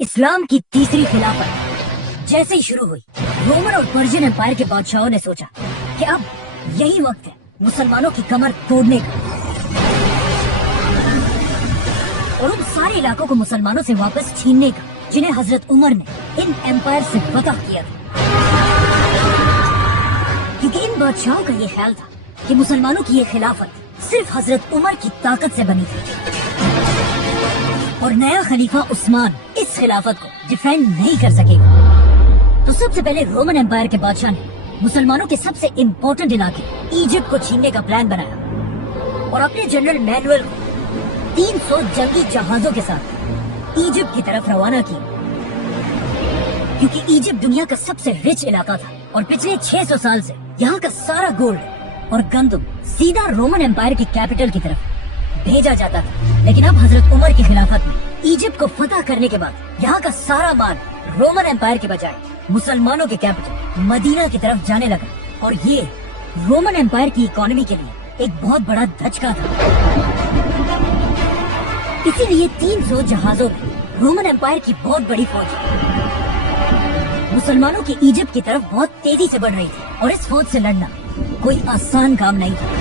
इस्लाम की तीसरी खिलाफत जैसे ही शुरू हुई, रोमन और पर्शियन एम्पायर के बादशाहों ने सोचा कि अब यही वक्त है मुसलमानों की कमर तोड़ने का और उन सारे इलाकों को मुसलमानों से वापस छीनने का जिन्हें हजरत उमर ने इन एम्पायर से फतह किया था। क्योंकि इन बादशाहों का ये ख्याल था कि मुसलमानों की ये खिलाफत सिर्फ हजरत उमर की ताकत से बनी थी और नया खलीफा उस्मान इस खिलाफत को डिफेंड नहीं कर सकेगा। तो सबसे पहले रोमन एम्पायर के बादशाह ने मुसलमानों के सबसे इम्पोर्टेंट इलाके इजिप्ट को छीनने का प्लान बनाया और अपने जनरल मैनुअल को 300 जंगी जहाजों के साथ इजिप्ट की तरफ रवाना किया। क्योंकि इजिप्ट दुनिया का सबसे रिच इलाका था और पिछले 600 साल से यहाँ का सारा गोल्ड और गंदम सीधा रोमन एम्पायर की कैपिटल की तरफ भेजा जाता था। लेकिन अब हजरत उमर की खिलाफत में इजिप्ट को फतह करने के बाद यहाँ का सारा माल रोमन एम्पायर के बजाय मुसलमानों के कैपिटल मदीना की तरफ जाने लगा और ये रोमन एम्पायर की इकोनॉमी के लिए एक बहुत बड़ा धचका था। इसीलिए 300 जहाजों में रोमन एम्पायर की बहुत बड़ी फौज मुसलमानों की इजिप्ट की तरफ बहुत तेजी से बढ़ रही थी और इस फौज से लड़ना कोई आसान काम नहीं था।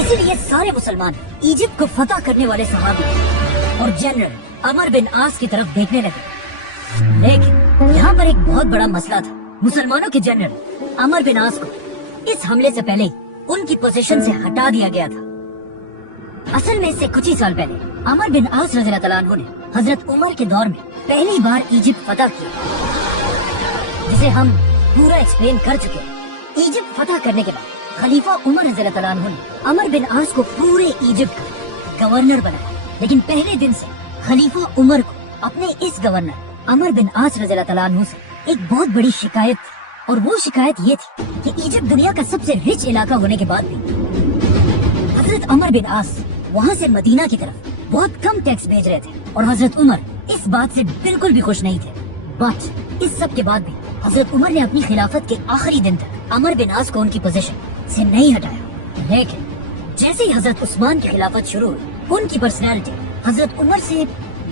इसीलिए सारे मुसलमान इजिप्ट को फतह करने वाले सहाबी और जनरल अमर बिन आस की तरफ देखने लगे। लेकिन यहाँ पर एक बहुत बड़ा मसला था। मुसलमानों के जनरल अमर बिन आस को इस हमले से पहले उनकी पोजीशन से हटा दिया गया था। असल में इससे कुछ ही साल पहले अमर बिन आस रज़ियल्लाहु तआला अन्हु ने हजरत उमर के दौर में पहली बार इजिप्ट फतह किया, जिसे हम पूरा एक्सप्लेन कर चुके हैं। इजिप्ट फतह करने के बाद खलीफा उमर रज़ियल्लाहु तआला अन्हु ने अमर बिन आस को पूरे इजिप्ट का गवर्नर बनाया। लेकिन पहले दिन से खलीफा उमर को अपने इस गवर्नर अमर बिन आस रज़ियल्लाहु तआला अन्हु से एक बहुत बड़ी शिकायत थी और वो शिकायत ये थी कि इजिप्ट दुनिया का सबसे रिच इलाका होने के बाद भी हजरत अमर बिन आस वहाँ से मदीना की तरफ बहुत कम टैक्स भेज रहे थे और हजरत उमर इस बात से बिल्कुल भी खुश नहीं थे। बट इस सब के बाद भी हजरत उमर ने अपनी खिलाफत के आखिरी दिन तक अमर बिन आस को उनकी पोजीशन से नहीं हटाया। लेकिन जैसे ही हजरत उस्मान की खिलाफत शुरू हुई, उनकी पर्सनैलिटी हजरत उमर से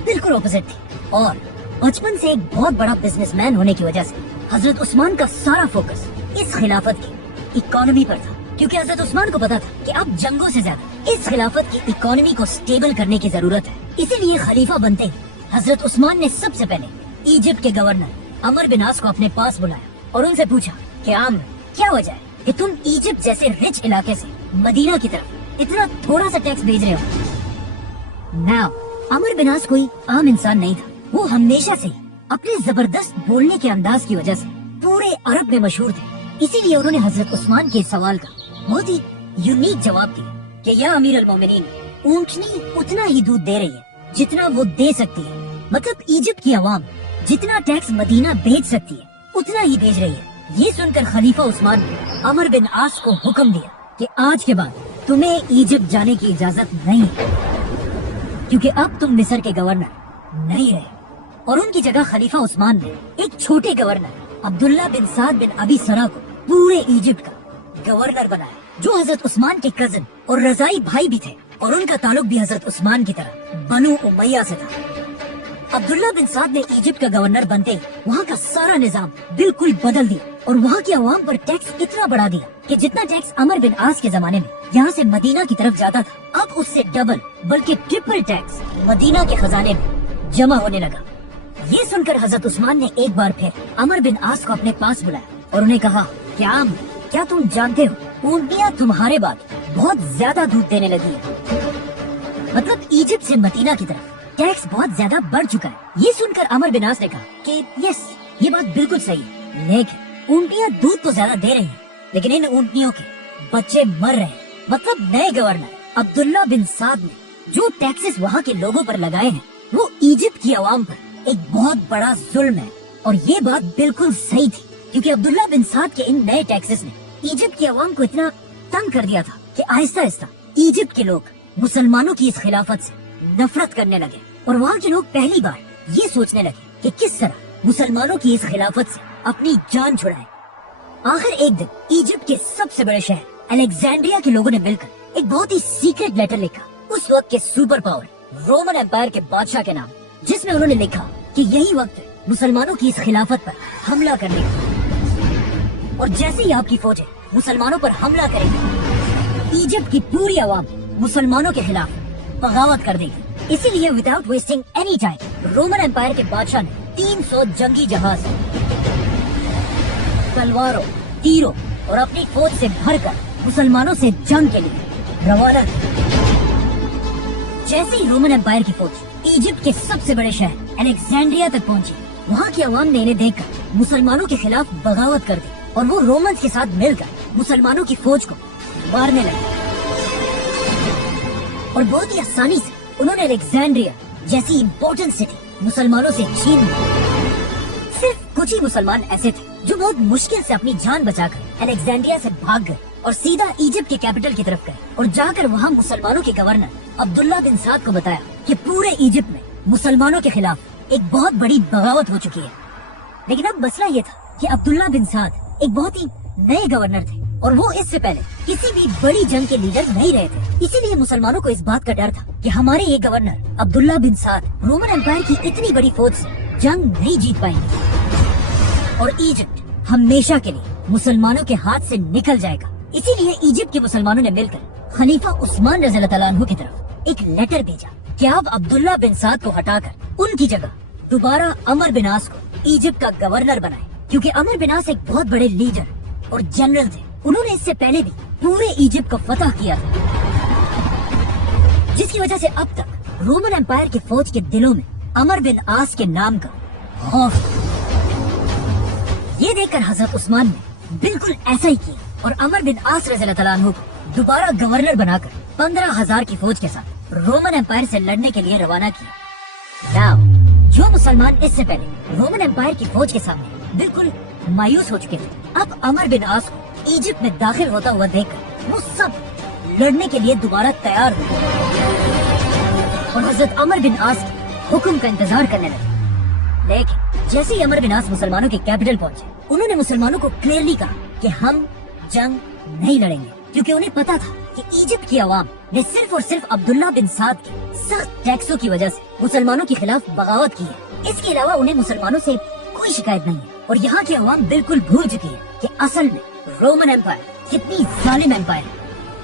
बिल्कुल ऑपोजिट थी और बचपन से एक बहुत बड़ा बिजनेसमैन होने की वजह से हजरत उस्मान का सारा फोकस इस खिलाफत की इकोनॉमी पर था। क्योंकि हजरत उस्मान को पता था कि अब जंगों से ज्यादा इस खिलाफत की इकोनॉमी को स्टेबल करने की जरूरत है। इसीलिए खलीफा बनते ही हजरत उस्मान ने सबसे पहले इजिप्ट के गवर्नर अमर बिन आस को अपने पास बुलाया और उनसे पूछा कि आम क्या वजह है कि तुम इजिप्ट जैसे रिच इलाके से मदीना की तरफ इतना थोड़ा सा टैक्स भेज रहे हो। नाउ अमर बिन आस कोई आम इंसान नहीं था। वो हमेशा से अपने जबरदस्त बोलने के अंदाज की वजह से पूरे अरब में मशहूर थे। इसीलिए उन्होंने हजरत उस्मान के सवाल का बहुत ही यूनिक जवाब दिया कि या अमीर अल मोमिनीन, ऊँटनी उतना ही दूध दे रही है जितना वो दे सकती है। मतलब इजिप्ट की आवाम जितना टैक्स मदीना भेज सकती है उतना ही भेज रही है। ये सुनकर खलीफा उस्मान ने अमर बिन आस को हुक्म दिया कि आज के बाद तुम्हें इजिप्ट जाने की इजाजत नहीं है, क्योंकि अब तुम मिस्र के गवर्नर नहीं रहे। और उनकी जगह खलीफा उस्मान ने एक छोटे गवर्नर अब्दुल्ला बिन साद बिन अबी सरा को पूरे इजिप्ट का गवर्नर बनाया, जो हजरत उस्मान के कजन और रजाई भाई भी थे और उनका ताल्लुक भी हजरत उस्मान की तरह बनु उमैया से था। अब्दुल्ला बिन साद ने इजिप्ट का गवर्नर बनते वहाँ का सारा निजाम बिल्कुल बदल दिया और वहाँ की आवाम पर टैक्स इतना बढ़ा दिया कि जितना टैक्स अमर बिन आस के जमाने में यहाँ से मदीना की तरफ जाता था, अब उससे डबल बल्कि ट्रिपल टैक्स मदीना के खजाने में जमा होने लगा। ये सुनकर हजरत उस्मान ने एक बार फिर अमर बिन आस को अपने पास बुलाया और उन्हें कहा क्या तुम जानते हो ऊँटनियाँ तुम्हारे बाद बहुत ज्यादा दूध देने लगी है। मतलब इजिप्ट से मदीना की तरफ टैक्स बहुत ज्यादा बढ़ चुका है। ये सुनकर अमर बिन आस ने कहा कि यस, ये बात बिल्कुल सही है, लेकिन ऊँटनियाँ दूध तो ज्यादा दे रही हैं, लेकिन इन ऊँटनियों के बच्चे मर रहे हैं। मतलब नए गवर्नर अब्दुल्ला बिन साद ने जो टैक्सेस वहाँ के लोगों पर लगाए हैं वो इजिप्ट की आवाम पर एक बहुत बड़ा जुल्म है। और ये बात बिल्कुल सही थी, क्योंकि अब्दुल्ला बिन साद के इन नए टैक्सेस ने इजिप्ट की आवाम को इतना तंग कर दिया था कि आहिस्ता आहिस्ता इजिप्ट के लोग मुसलमानों की इस खिलाफत से नफरत करने लगे और वहाँ के लोग पहली बार ये सोचने लगे कि किस तरह मुसलमानों की इस खिलाफत से अपनी जान छुड़ाएं। आखिर एक दिन इजिप्ट के सबसे बड़े शहर अलेक्जेंड्रिया के लोगों ने मिलकर एक बहुत ही सीक्रेट लेटर लिखा। उस वक्त के सुपर पावर रोमन एम्पायर के बादशाह के नाम, जिसमें उन्होंने लिखा कि यही वक्त है मुसलमानों की इस खिलाफत पर हमला करने का। और जैसे ही आपकी फौजें मुसलमानों पर हमला करेंगी, इजिप्ट की पूरी आवाम मुसलमानों के खिलाफ बगावत कर देगी। इसीलिए without wasting any time Roman Empire के बादशाह ने 300 जंगी जहाज, तलवारों, तीरों और अपनी फौज से भरकर मुसलमानों से जंग के लिए रवाना किया। जैसे ही रोमन एम्पायर की फौज इजिप्ट के सबसे बड़े शहर अलेक्जेंड्रिया तक पहुंची, वहाँ की आवाम ने इन्हें देखकर मुसलमानों के खिलाफ बगावत कर दी और वो रोमन्स के साथ मिलकर मुसलमानों की फौज को मारने लगे। और बहुत ही आसानी से उन्होंने अलेक्जेंड्रिया जैसी इम्पोर्टेंट सिटी मुसलमानों से छीन ली। सिर्फ कुछ ही मुसलमान ऐसे थे जो बहुत मुश्किल से अपनी जान बचाकर अलेक्जेंड्रिया से भाग गए और सीधा इजिप्ट के कैपिटल की तरफ गए और जाकर वहाँ मुसलमानों के गवर्नर अब्दुल्ला बिन साद को बताया कि पूरे इजिप्ट में मुसलमानों के खिलाफ एक बहुत बड़ी बगावत हो चुकी है। लेकिन अब मसला ये था कि अब्दुल्ला बिन साद एक बहुत ही नए गवर्नर थे और वो इससे पहले किसी भी बड़ी जंग के लीडर नहीं रहे थे। इसीलिए मुसलमानों को इस बात का डर था कि हमारे ये गवर्नर अब्दुल्ला बिन साद रोमन एम्पायर की इतनी बड़ी फौज से जंग नहीं जीत पाएंगे और इजिप्ट हमेशा के लिए मुसलमानों के हाथ से निकल जाएगा। इसीलिए इजिप्ट के मुसलमानों ने मिलकर खलीफा उस्मान रज़ी अल्लाह अन्हु की तरफ एक लेटर भेजा कि आप अब्दुल्ला बिन साद को हटाकर उनकी जगह दोबारा अमर बिन आस को इजिप्ट का गवर्नर बनाए, क्योंकि अमर बिन आस एक बहुत बड़े लीडर और जनरल थे। उन्होंने इससे पहले भी पूरे इजिप्ट को फतह किया था, जिसकी वजह से अब तक रोमन एम्पायर की फौज के दिलों में अमर बिन आस के नाम का खौफ। ये देखकर हजरत उस्मान ने बिल्कुल ऐसा ही किया और अमर बिन आस रज़ी अल्लाह अन्हु को दोबारा गवर्नर बनाकर 15,000 की फौज के साथ रोमन एम्पायर से लड़ने के लिए रवाना किया। नाउ जो मुसलमान इससे पहले रोमन एम्पायर की फौज के सामने बिल्कुल मायूस हो चुके थे, अब अमर बिन आस को इजिप्ट में दाखिल होता हुआ देखकर वो सब लड़ने के लिए दोबारा तैयार हुए और हजरत अमर बिन आस के हुक्म का इंतजार करने लगे। लेकिन जैसे ही अमर बिन आस मुसलमानों के कैपिटल पहुंचे, उन्होंने मुसलमानों को क्लियरली कहा कि हम जंग नहीं लड़ेंगे, क्योंकि उन्हें पता था कि इजिप्ट की आवाम ने सिर्फ और सिर्फ अब्दुल्ला बिन साद के सख्त टैक्सों की वजह से मुसलमानों के खिलाफ बगावत की है। इसके अलावा उन्हें मुसलमानों से कोई शिकायत नहीं है और यहाँ की आवाम बिल्कुल भूल चुकी है कि असल में रोमन एम्पायर कितनी जालिम एम्पायर है।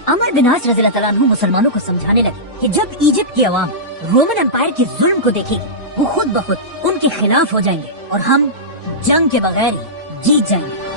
अमर बिन आस रज़ी अल्लाह अन्हु मुसलमानों को समझाने लगे कि जब इजिप्ट की आवाम रोमन एम्पायर के जुल्म को देखेगी, वो खुद ब खुद उनके खिलाफ हो जाएंगे और हम जंग के बगैर ही जीत जाएंगे।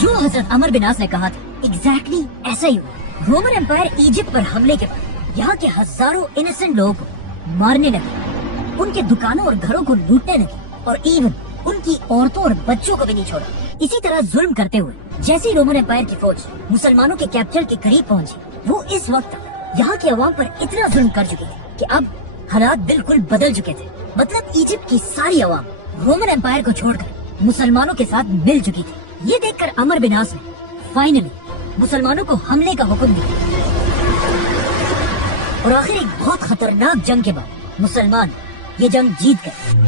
जो हजरत अमर बिन आस ने कहा था, एग्जैक्टली ऐसा ही हुआ। रोमन एम्पायर इजिप्ट पर हमले के बाद यहाँ के हजारों इनोसेंट लोगों को मारने लगे, उनके दुकानों और घरों को लूटने लगे और इवन उनकी औरतों और बच्चों को भी नहीं छोड़ा। इसी तरह जुल्म करते हुए जैसे ही रोमन एम्पायर की फौज मुसलमानों के कैपिटल के करीब पहुंची, वो इस वक्त तक यहाँ की आवाम पर इतना जुल्म कर चुके थे कि अब हालात बिल्कुल बदल चुके थे। मतलब इजिप्ट की सारी आवाम रोमन एम्पायर को छोड़कर मुसलमानों के साथ मिल चुकी थी। ये देखकर अमर बिन आस ने फाइनली मुसलमानों को हमले का हुक्म दिया और आखिर एक बहुत खतरनाक जंग के बाद मुसलमान ये जंग जीत गए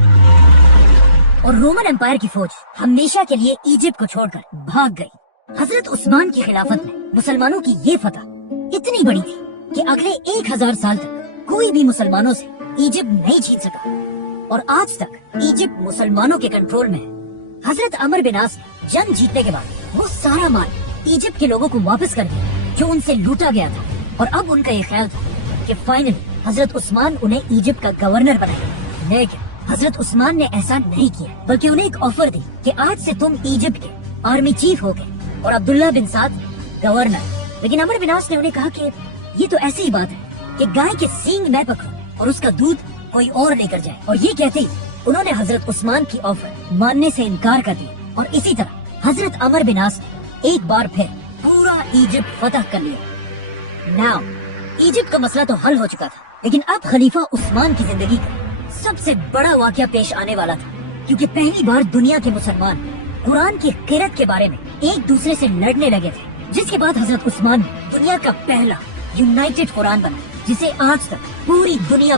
और रोमन एम्पायर की फौज हमेशा के लिए इजिप्ट को छोड़कर भाग गई। हजरत उस्मान की खिलाफत में मुसलमानों की ये फतह इतनी बड़ी थी कि अगले 1000 साल तक कोई भी मुसलमानों से इजिप्ट नहीं छीन सका और आज तक इजिप्ट मुसलमानों के कंट्रोल में है। हजरत अमर बिन आस ने जंग जीतने के बाद वो सारा माल इजिप्ट के लोगों को वापस कर दिया जो उनसे लूटा गया था और अब उनका ये ख्याल था कि फाइनली हजरत उस्मान उन्हें इजिप्ट का गवर्नर बनाएंगे। लेकिन हजरत उस्मान ने ऐसा नहीं किया, बल्कि उन्हें एक ऑफर दी कि आज से तुम इजिप्ट के आर्मी चीफ हो गए और अब्दुल्ला बिन साद गवर्नर। लेकिन अमर बिन आस ने उन्हें कहा कि ये तो ऐसी ही बात है कि गाय के सींग मैं पकड़ूं और उसका दूध कोई और लेकर जाए। और ये कहते ही उन्होंने हजरत उस्मान की ऑफर मानने से इनकार कर दिया और इसी तरह हजरत अमर बिन आस ने एक बार फिर पूरा इजिप्ट फतह कर लिया। नाउ इजिप्ट का मसला तो हल हो चुका था, लेकिन अब खलीफा उस्मान की जिंदगी का सबसे बड़ा वाकया पेश आने वाला था, क्योंकि पहली बार दुनिया के मुसलमान कुरान की किरत के बारे में एक दूसरे से लड़ने लगे थे, जिसके बाद हजरत उस्मान दुनिया का पहला यूनाइटेड कुरान बना, जिसे आज तक पूरी दुनिया